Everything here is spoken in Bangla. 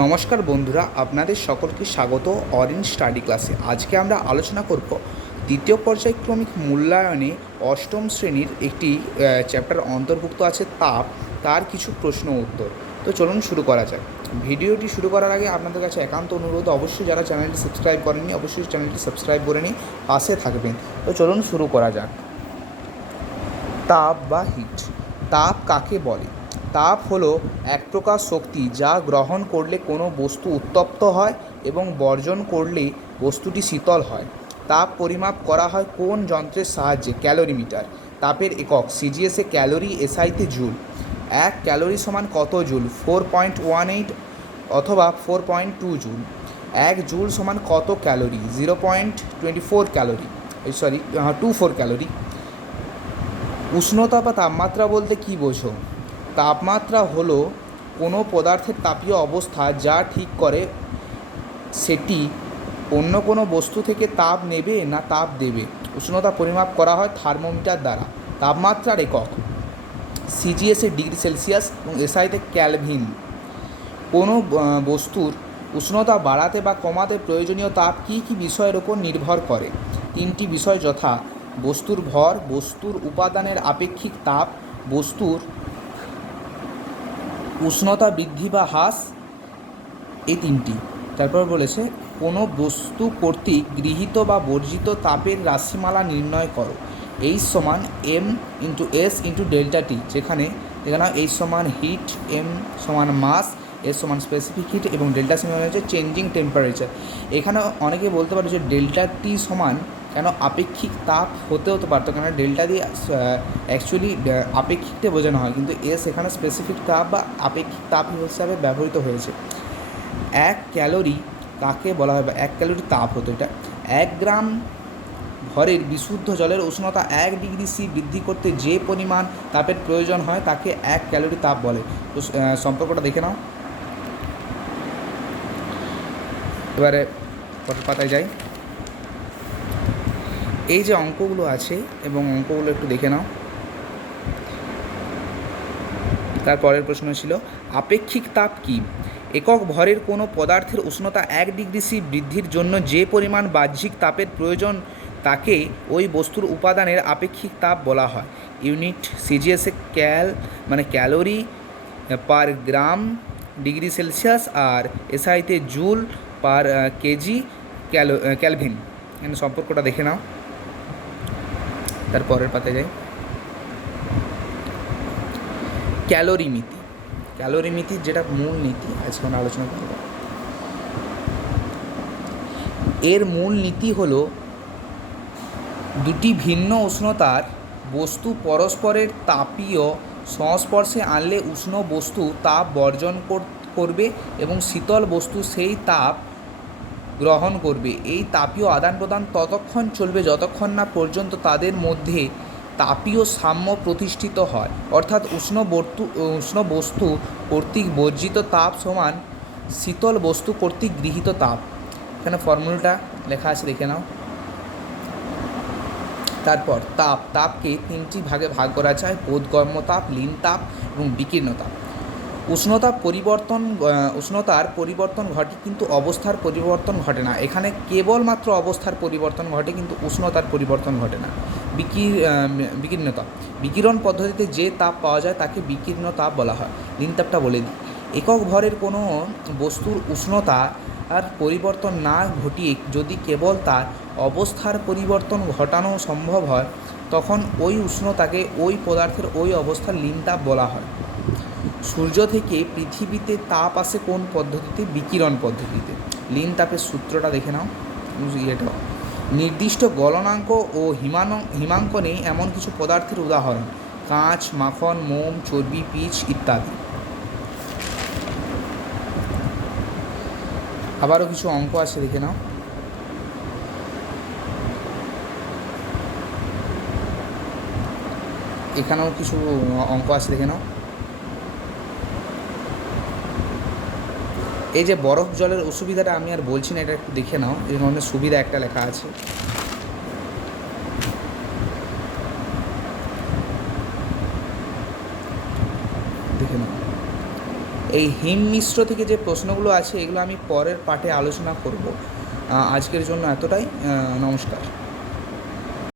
নমস্কার বন্ধুরা, আপনাদের সকলকে স্বাগত অরেঞ্জ স্টাডি ক্লাসে। আজকে আমরা আলোচনা করব দ্বিতীয় পর্যায়ক্রমিক মূল্যায়নে অষ্টম শ্রেণীর একটি চ্যাপ্টার অন্তর্ভুক্ত আছে তাপ, তার কিছু প্রশ্ন উত্তর। তো চলুন শুরু করা যাক। ভিডিওটি শুরু করার আগে আপনাদের কাছে একান্ত অনুরোধ, অবশ্যই যারা চ্যানেলটি সাবস্ক্রাইব করেননি অবশ্যই চ্যানেলটি সাবস্ক্রাইব করে নিয়ে পাশে থাকবেন। তো চলুন শুরু করা যাক। তাপ বা হিট। তাপ কাকে বলে? তাপ হলো এক প্রকার শক্তি যা গ্রহণ করলে কোনো বস্তু উত্তপ্ত হয় এবং বর্জন করলে বস্তুটি শীতল হয়। তাপ পরিমাপ করা হয় কোন যন্ত্রের সাহায্যে? ক্যালোরিমিটার। তাপের একক সিজিএসে ক্যালোরি, এসআইতে জুল। এক ক্যালোরি সমান কত জুল? 4.18 অথবা 4.2 জুল। এক জুল সমান কত ক্যালোরি? 0.24 calorie, 24 calorie. উষ্ণতা বা তাপমাত্রা বলতে কী বোঝো? তাপমাত্রা হলো কোনো পদার্থের তাপীয় অবস্থা যা ঠিক করে সেটি অন্য কোনো বস্তু থেকে তাপ নেবে না তাপ দেবে। উষ্ণতা পরিমাপ করা হয় থার্মোমিটার দ্বারা। তাপমাত্রার একক সিজিএসে ডিগ্রি সেলসিয়াস এবং এসআইতে ক্যালভিন। কোনো বস্তুর উষ্ণতা বাড়াতে বা কমাতে প্রয়োজনীয় তাপ কী কী বিষয়ের ওপর নির্ভর করে? তিনটি বিষয়, যথা বস্তুর ভর, বস্তুর উপাদানের আপেক্ষিক তাপ, বস্তুর উষ্ণতা বৃদ্ধি বা হ্রাস, এই তিনটি। তারপর বলেছে কোনো বস্তু কর্তৃক গৃহীত বা বর্জিত তাপের রাশিমালা নির্ণয় করো। এইচ সমান M into S into delta T, যেখানে এইচ সমান হিট, এম সমান মাস, এস সমান স্পেসিফিক হিট এবং ডেল্টা সমান হচ্ছে চেঞ্জিং টেম্পারেচার। এখানে অনেকে বলতে পারে যে ডেল্টা টি সমান কেন আপেক্ষিক তাপ হতে পারতো, কেন ডেল্টা দিয়ে অ্যাকচুয়ালি আপেক্ষিকতে বোঝানো হয়, কিন্তু এস এখানে স্পেসিফিক তাপ বা আপেক্ষিক তাপ হিসাবে ব্যবহৃত হয়েছে। এক ক্যালোরি কাকে বলা হয় বা এক ক্যালোরি তাপ হতো? এটা 1 গ্রাম ভরের বিশুদ্ধ জলের উষ্ণতা 1 ডিগ্রি সি বৃদ্ধি করতে যে পরিমাণ তাপের প্রয়োজন হয় তাকে 1 ক্যালোরি তাপ বলে। তো সম্পর্কটা দেখে নাও। এবারে পরের পাতায় যাই। এই যে অঙ্কগুলো আছে এবং অঙ্কগুলো একটু দেখে নাও। তারপরের প্রশ্ন ছিল আপেক্ষিক তাপ কী? একক ভরের কোনো পদার্থের উষ্ণতা 1 ডিগ্রি সি বৃদ্ধির জন্য যে পরিমাণ বাহ্যিক তাপের প্রয়োজন তাকে ওই বস্তুর উপাদানের আপেক্ষিক তাপ বলা হয়। ইউনিট সিজিএসে calorie per gram degree Celsius, আর এসআইতে জুল পার কেজি ক্যালভিন। এখানে সম্পর্কটা দেখে নাও। তারপরের পাতায় যাই। ক্যালোরিমিতি। ক্যালোরিমিতির যেটা মূল নীতি আজকে আমরা আলোচনা করব। এর মূল নীতি হলো দুটি ভিন্ন উষ্ণতার বস্তু পরস্পরের তাপীয় সংস্পর্শে আনলে উষ্ণ বস্তু তাপ বর্জন করবে এবং শীতল বস্তু সেই তাপ গ্রহণ করবে। এই তাপীয় আদান প্রদান ততক্ষণ চলবে যতক্ষণ না পর্যন্ত তাদের মধ্যে তাপীয় সাম্য প্রতিষ্ঠিত হয়, অর্থাৎ উষ্ণ বস্তু কর্তৃক বর্জিত তাপ সমান শীতল বস্তু কর্তৃক গৃহীত তাপ। এখানে ফর্মুলাটা লেখা আছে, দেখে নাও। তারপর তাপকে তিনটি ভাগে ভাগ করা যায়: বোধগম্য তাপ, লীন তাপ এবং বিকীর্ণ তাপ। উষ্ণতার পরিবর্তন ঘটে কিন্তু অবস্থার পরিবর্তন ঘটে না। এখানে কেবলমাত্র অবস্থার পরিবর্তন ঘটে কিন্তু উষ্ণতার পরিবর্তন ঘটে না। বিকীর্ণ তাপ, বিকিরণ পদ্ধতিতে যে তাপ পাওয়া যায় তাকে বিকীর্ণ তাপ বলা হয়। লীন তাপটা বলে দিই। একক ভরের কোনো বস্তুর উষ্ণতা আর পরিবর্তন না ঘটিয়ে যদি কেবল তার অবস্থার পরিবর্তন ঘটানো সম্ভব হয় তখন ওই উষ্ণতাকে ওই পদার্থের ওই অবস্থার লীন তাপ বলা হয়। সূর্য থেকে পৃথিবীতে তাপ আসে কোন পদ্ধতিতে? বিকিরণ পদ্ধতিতে। লীন তাপের সূত্রটা দেখে নাও। এটা নির্দিষ্ট গলনাঙ্ক ও হিমাঙ্কনে এমন কিছু পদার্থের উদাহরণ: কাঁচ, মাখন, মোম, চর্বি, পিচ ইত্যাদি। আবারও কিছু অঙ্ক আছে, দেখে নাও। এখানেও কিছু অঙ্ক আছে, দেখে নাও। এই যে বরফ জলের অসুবিধাটা আমি আর বলছি না, এটা একটু দেখে নাও। এই ধরনের সুবিধা একটা লেখা আছে, দেখে নাও। এই হিম মিশ্র থেকে যে প্রশ্নগুলো আছে এগুলো আমি পরের পার্টে আলোচনা করব। আজকের জন্য এতটাই। নমস্কার।